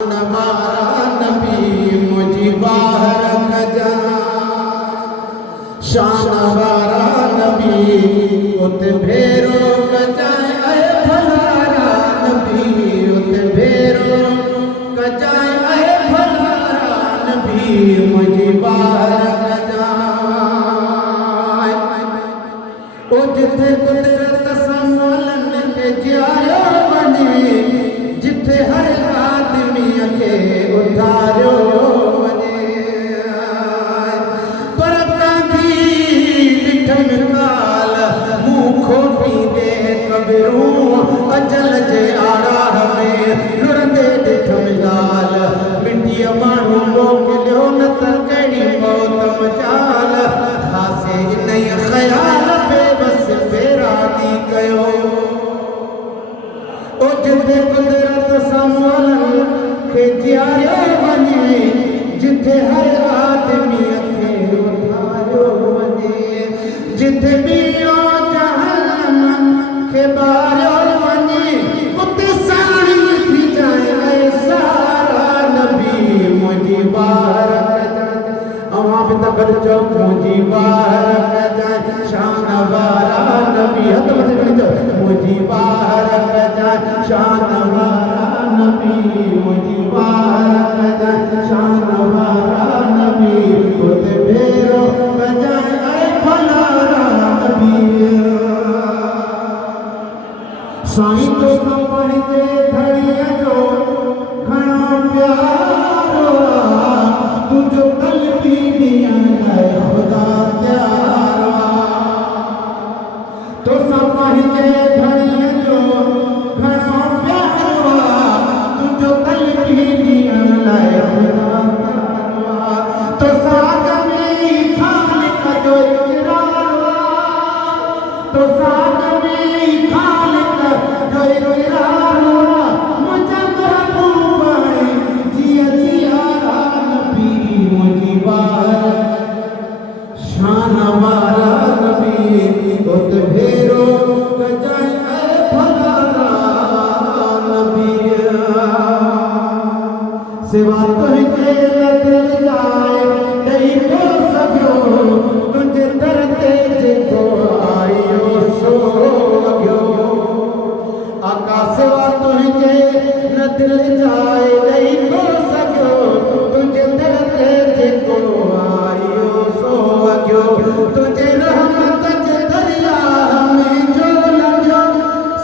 नवारा नबी मुझी बाहर कजा शानवारा नबी उत भेरो कजाए अय भलारा नबी उत भेरो कजाए अय भलारा नबी मुझी बाहर कजाए ओ जिथे कुदरत संभालन के जियारो बने जिथे हर के उतारो वने पर कांधी लिठन काल मुंह खोटी दे कबरू अजल जे आड़ा में लुरंदे दिठम लाल मिट्टी माण्हू मोकिलियो न त कहिड़ी मौत मचाल खासे नई ख़याल बेबस बेरादी कयो ओ जिथे कुदरत संभालन के जियारो वने जिथे हर आदमी खे उठायो वने जिथे बियो जहन्नम के बारो वने उते साड़ी थी जाए ऐ सारा नबी मुझी बार अवां भी तकड़ चो मुझी बार जाए शान वारा नबी हथ मथे खड़ी चो मुझी बार जाए शान वारा नबी मुझी शान वारा नबी खुद भेरो बजाए ऐ भलारा नबी साईं तो पढ़ते धड़िया जो घणो प्यारो तुझो कल्बी दिया है खुदा प्यारा तो पढ़ते धड़िया जो घणो प्यारो तुझो कल्बी दिया है खुदा तो साथ में खालिक जो इकरार तो साथ में खालिक जो इकरार मुझे महबूब है जिया जिया नबी मुझी बार शान वारा नबी उत भेरो गजाए ऐ भलारा नबी सिवा तुझे दिल जाए नहीं हो सको तुझे दरते जितो आयो सो गयो आका सिवा तुझे न दिल जाए नहीं हो सको तुझे दरते जितो आयो सो गयो तुझे रहमत के दरिया में जो लॻो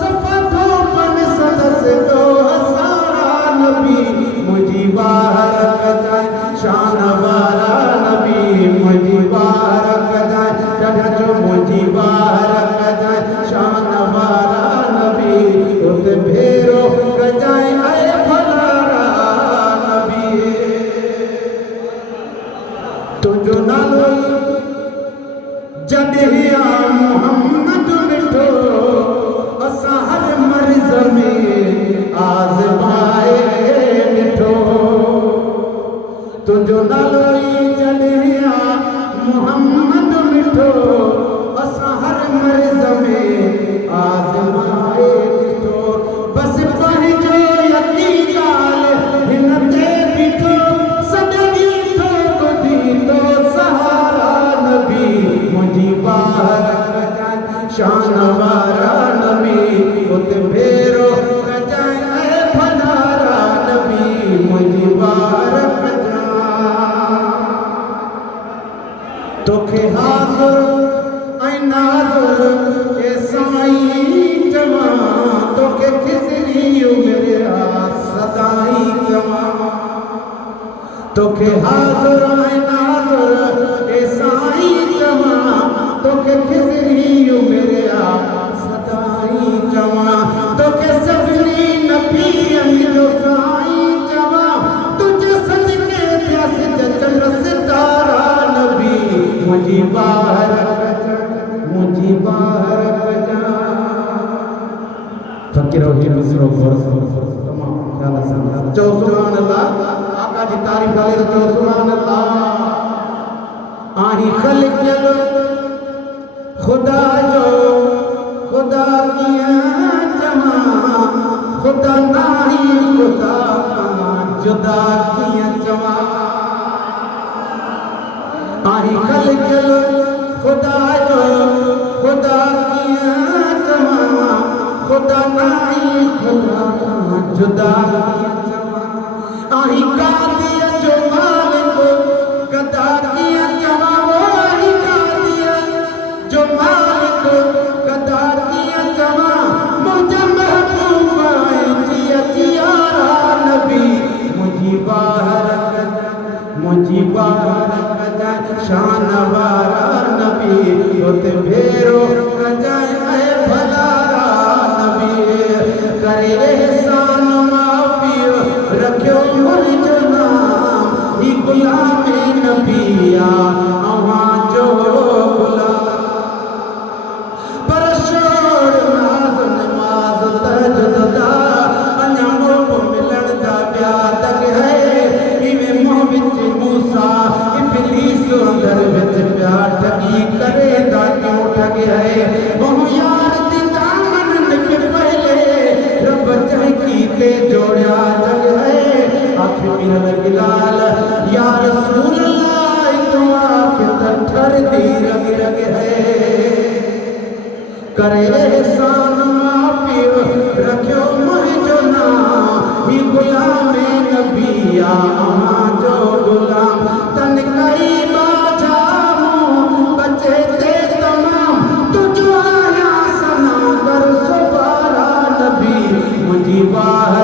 सफ़ा थो पन सदस दो हसारा नबी मुझी बाहर कजाए शान वारा नबी मुझी बाहर कजाए ॾाढा जो मुझी बाहर कजाए शान वारा नबी उत भेरो कजाए ऐ भलारा नबी तुझो नालो जॾहिं आ मोहम्मद ॾिठो असां हर मर्ज़ में आज़माए ॾिठो तुझो नालो ई जॾहिं आ मोहम्मद मिठो असां हर मर्ज़ में आज़माए ॾिठो बस पंहिंजो यकीन हिन ते बीठो सॼो ॾींठो ॿुधी तो सहारा नबी मुंहिंजी बार कजाए शान वारा नबी उत भेरो कजाए ऐ भलारा नबी मुंहिंजी बार तोखे हाज़ुर ऐं नाज़ुर ए साईं चवां तोखे खिसरी उमिरिया सदाई चवां तोखे हाज़ुर ऐं नाज़ुर ए साईं चवां तोखे खिसरी उमिरिया सदाई चवां तोखे सभिनी नबीअनि जो साईं चवां तुझे सजके प्यास जचल सितारा नबी मुझी बाहर कजा फकीर होके मिसरो फर्ज तमाम ख्याल से चो सुभान अल्लाह आका जी तारीफ करे चो सुभान अल्लाह आही खलिक खुदा जो खुदा किया जमा खुदा नाही खुदा जो जुदा किया जवा आही कल चलो खुदा जो खुदा किया जवा खुदा नहीं खुदा जुदा किया जवा आही का दिया जो मालिक कदा किया जवा वो आही का दिया जो मालिक कदा किया जवा मुझे महबूबा जिया जियारा नबी मुझी बाहर कदा शान वारा नबी होते भेरो कदा है भलारा नबी करे एहसान माफी रखियो मुझ नाम ही गुलाम नबिया अवां जो गुलाम परशोर नाज नमाज तजदा अञा मुल्क मिलण दा प्या तक है इवे मोह विच मूसा इबलीस अंदर विच प्या ठगी करे दा क्यों ठगे है ओह यार दी दामन के पहले रब चाहे कीते जोड़या जग है आखिर मिलन गिलाल या रसूल अल्लाह तो आके ठर दी रग रग है करे एहसान माफी रखियो मुझो नाम ही गुलाम नबिया अहां जो गुलाम तन कई बाजामो बचे ते तमाम तुझो आया सना कर सुबारा नबी मुझी वाह